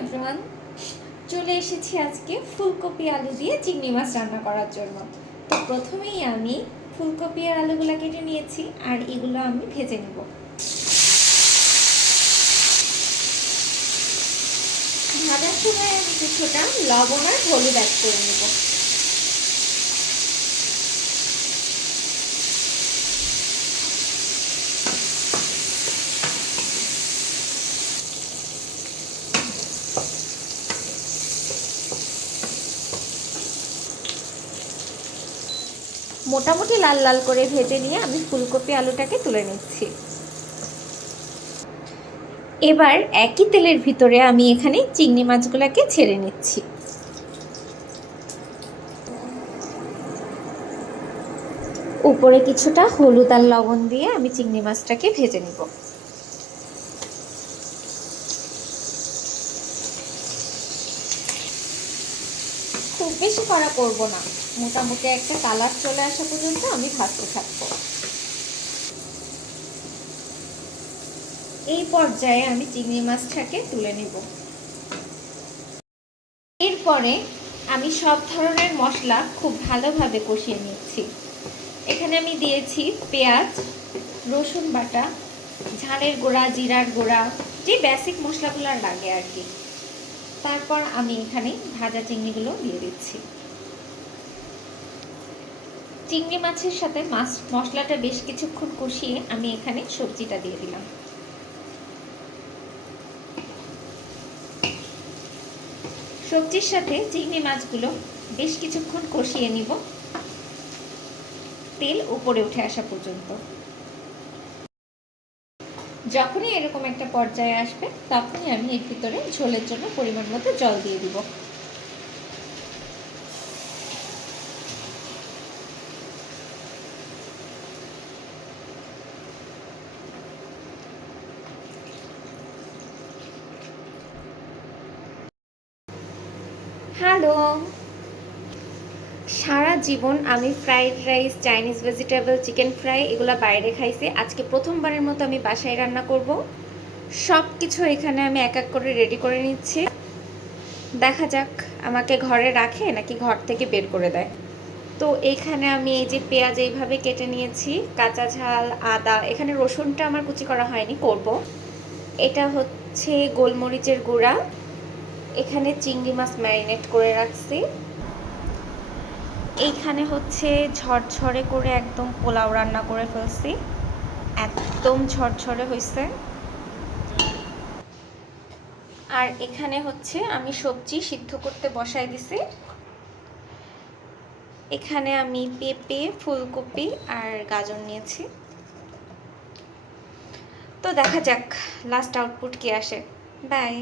Everyone চলে এসেছি আজকে ফুলকপি আলু দিয়ে চিংড়ি মাছ রান্না করার জন্য। তো প্রথমেই আমি ফুলকপি আর আলুগুলো কেটে নিয়েছি আর এগুলো আমি ভেজে নেব। ভাজার সময় আমি কিছুটা লবণ আর হলুদ অ্যাড করে নেব। মোটামুটি লাল লাল করে ভেজে নিয়ে আমি ফুলকপি আলুটাকে তুলে নিচ্ছি। এবার একই তেলের ভিতরে আমি এখানে চিংড়ি মাছগুলোকে ছেড়ে নিচ্ছি। উপরে কিছুটা হলুদ আর লবণ দিয়ে আমি চিংড়ি মাছটাকে ভেজে নিব। খুব বেশি করা করব না। মোটামুটি একটা কালার চলে আসা পর্যন্ত আমি ভাজতে থাকব এই পর্যায়ে আমি চিংড়ি মাছটাকে তুলে নেব। এরপরে আমি সব ধরনের মশলা খুব ভালোভাবে কষিয়ে নিচ্ছি। এখানে আমি দিয়েছি পেঁয়াজ, রসুন বাটা, ঝালের গোড়া, জিরার গোড়া, যে বেসিক মশলাগুলো লাগে আর কি। তারপর আমি এখানে ভাজা চিংড়িগুলো দিয়ে দিচ্ছি। চিংড়ি মাছের সাথে মাছ, মশলাটা বেশ কিছুক্ষণ কষিয়ে আমি এখানে সবজিটা দিয়ে দিলাম। সবজির সাথে চিংড়ি মাছগুলো বেশ কিছুক্ষণ কষিয়ে নিব। তেল উপরে উঠে আসা পর্যন্ত। যখনই এরকম একটা পর্যায়ে আসবে, তখনই আমি এর ভিতরে ঝোলের জন্য পরিমাণ মতো জল দিয়ে দিব। হ্যালো। সারা জীবন আমি fried rice Chinese vegetable chicken fry এগুলো বাইরে খাইছি। আজকে প্রথমবারের মতো আমি বাসায় রান্না করব। সব কিছু এখানে আমি এক এক করে রেডি করে নিচ্ছি। দেখা যাক আমাকে ঘরে রাখে নাকি ঘর থেকে বের করে দেয়। তো এইখানে আমি এই যে পেঁয়াজ এইভাবে কেটে নিয়েছি, কাঁচা ঝাল, আদা, এখানে রসুনটা আমার কুচি করা হয়নি, করব। এটা হচ্ছে গোলমরিচের গুঁড়া। এখানে চিংড়ি মাছ ম্যারিনেট করে রাখছি। এইখানে হচ্ছে ঝরঝরে করে একদম পোলাও রান্না করে ফেলছি। একদম ঝরঝরে হয়েছে আর এখানে হচ্ছে আমি সবজি সিদ্ধ করতে বসাই দিছি। এখানে আমি পেঁপে, ফুলকপি আর গাজর নিয়েছি। তো দেখা যাক লাস্ট আউটপুট কি আসে। বাই